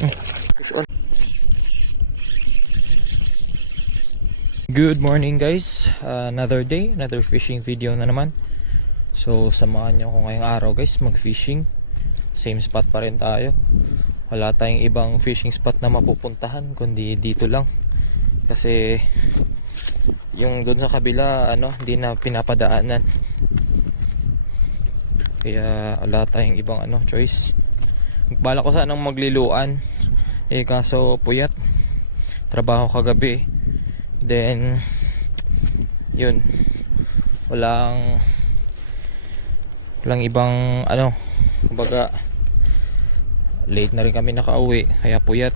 Good morning guys, another day, another fishing video na naman. So samahan nyo ako ngayong araw guys, mag fishing. Same spot pa rin tayo. Wala tayong ibang fishing spot na mapupuntahan kundi dito lang. Kasi yung doon sa kabila hindi na pinapadaanan. Kaya wala tayong ibang choice. Bala ko sanang magliluan, kaso puyat, trabaho kagabi. Then yun, walang ibang kumbaga late na rin kami nakauwi, kaya puyat.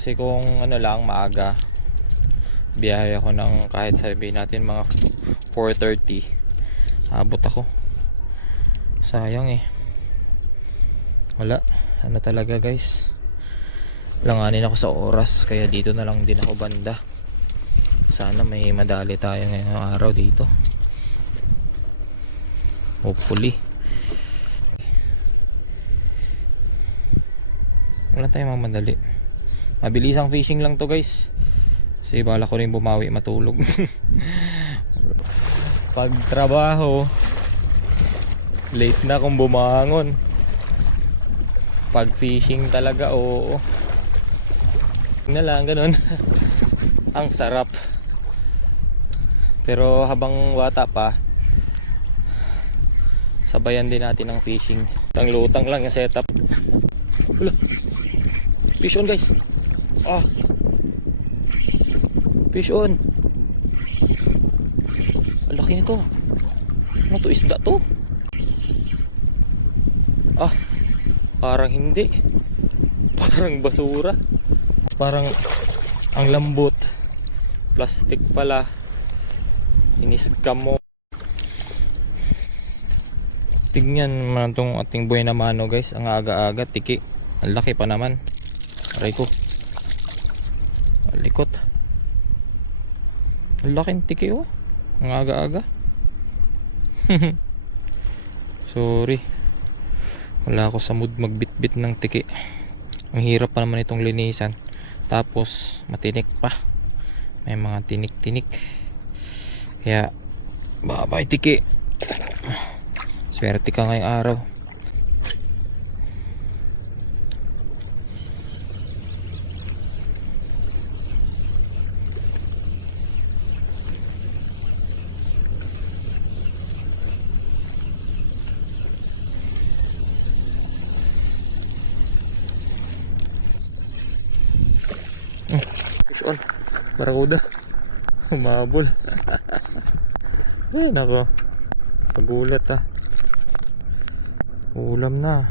Kasi kung lang maaga, biyahe ako ng kahit sabihin natin mga 4:30, abot ako. Sayang wala talaga guys, langanin ako sa oras, kaya dito na lang din ako banda. Sana may madali tayo ngayong araw dito, hopefully. Wala tayong mamadali, mabilisang fishing lang to guys, kasi bala ko rin bumawi matulog. Pag trabaho late na akong bumangon. Pag fishing talaga, oo na lang, ganun. Ang sarap. Pero habang wata pa, sabayan din natin ng fishing. Lutang lang yung setup. Wala, fish on guys. Fish on. Ang laki nito. Ano to, isda to? Parang hindi. Parang basura. Parang ang lambot. Plastic pala. Iniskam mo. Tignan man itong ating buhay na mano guys. Ang aga-aga, tiki. Ang laki pa naman. Aray ko. Likot. Ang laking tiki Ang aga-aga. Sorry, wala ako sa mood magbitbit ng tiki. Ang hirap pa naman itong linisan, tapos matinik pa, may mga tinik-tinik. Kaya babay tiki, swerte ka ngayong araw. Fish on, barakuda. Humabol. Ay nako, pagulat ulam na.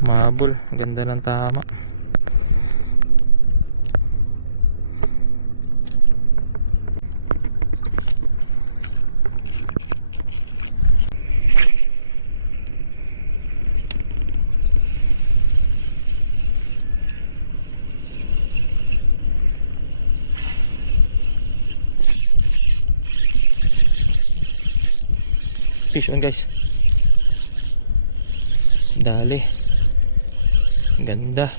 Humabol, ganda ng tama. Fish on guys. Dali. Ganda.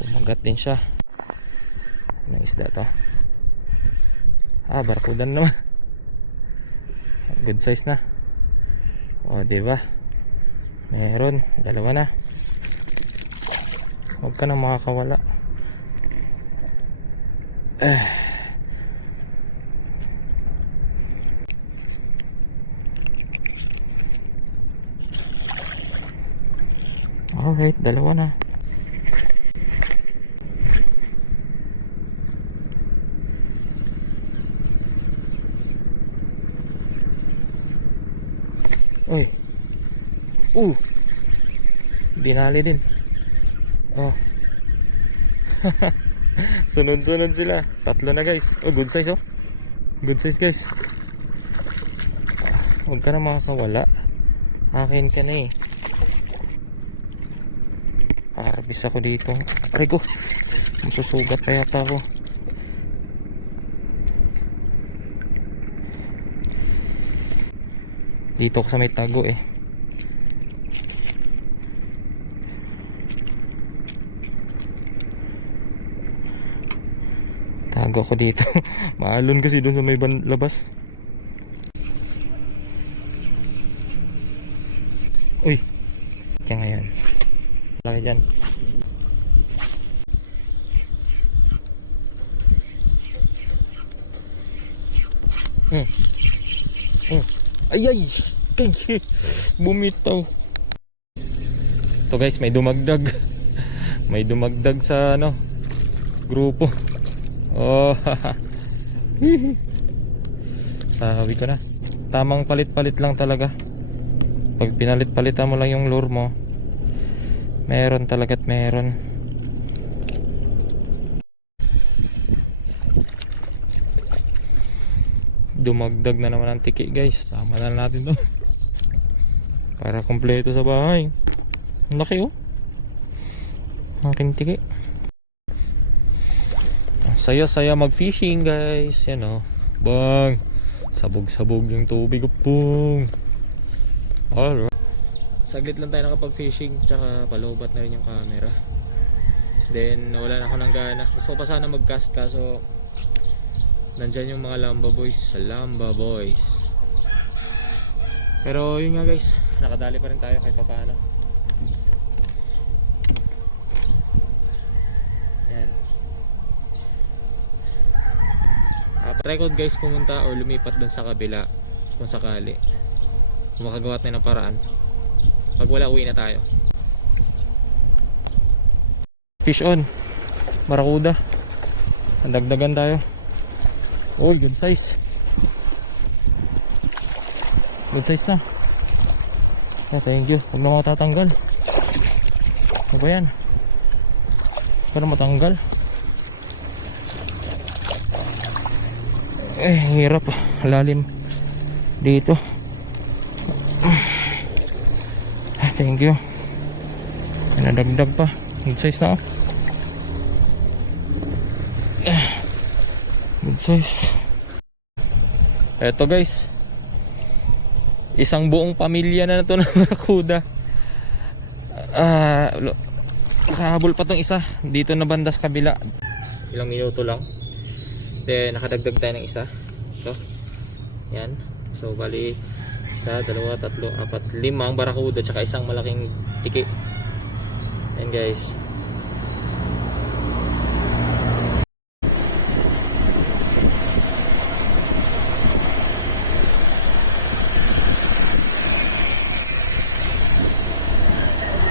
Kumagat din siya. Anong isda to? Barakudan naman. Good size na. Diba? Meron. Dalawa na. Huwag ka nang makakawala. Alright, dalawa na. Uy. Dinali din. Sunod-sunod sila. Tatlo na guys. Good size Good size guys. Huwag ka na makakawala. Akin ka na Harvest ako dito. Aray ko, masusugat pa yata ako. Dito ko sa may tago eh. Tago ko dito. Maalon kasi doon sa may labas. Uy. Kaya ngayon. Laki dyan. Ay ay. Bumitaw. Ito guys, may dumagdag. May dumagdag sa ano, grupo. Oh. Sabi ko na. Tamang palit-palit lang talaga. Pag pinalit-palitan mo lang yung lure mo, meron talaga't meron. Dumagdag na naman ang tiki guys. Tama na natin to. Para kompleto sa bahay. Ang laki oh. Ang tiki. Ang saya-saya mag-fishing guys. Yan oh. Bang. Sabog-sabog yung tubig. Bang. Alright. Saglit lang tayo nakapag-fishing. Tsaka palobat na rin yung camera. Then nawala na ako ng gana. Gusto ko pa sana mag-cast kaso nandyan yung mga Lamba Boys. Lamba Boys. Pero yun nga guys, nakadali pa rin tayo kahit pa paano. Yan. Try ko guys pumunta or lumipat dun sa kabila kung sakali. Kung makagawa tayo ng paraan. Pag wala, uwi na tayo. Fish on. Barakuda. Andagdagan tayo. Oh, good size. Good size na. Yeah, thank you. Huwag na ako tatanggal. Ano ba yan? Pero matanggal. Hirap. Lalim dito. Thank you. Nadagdag pa. Good size na. Good size. Eto guys, isang buong pamilya na to ng barakuda. Nakahabol pa tong isa dito na banda sa kabila. Ilang minuto lang. Then nakadagdag tayo ng isa. Ito. Yan. So bali 1, 2, 3, 4, 5 barakuda tsaka isang malaking tiki. Yan guys.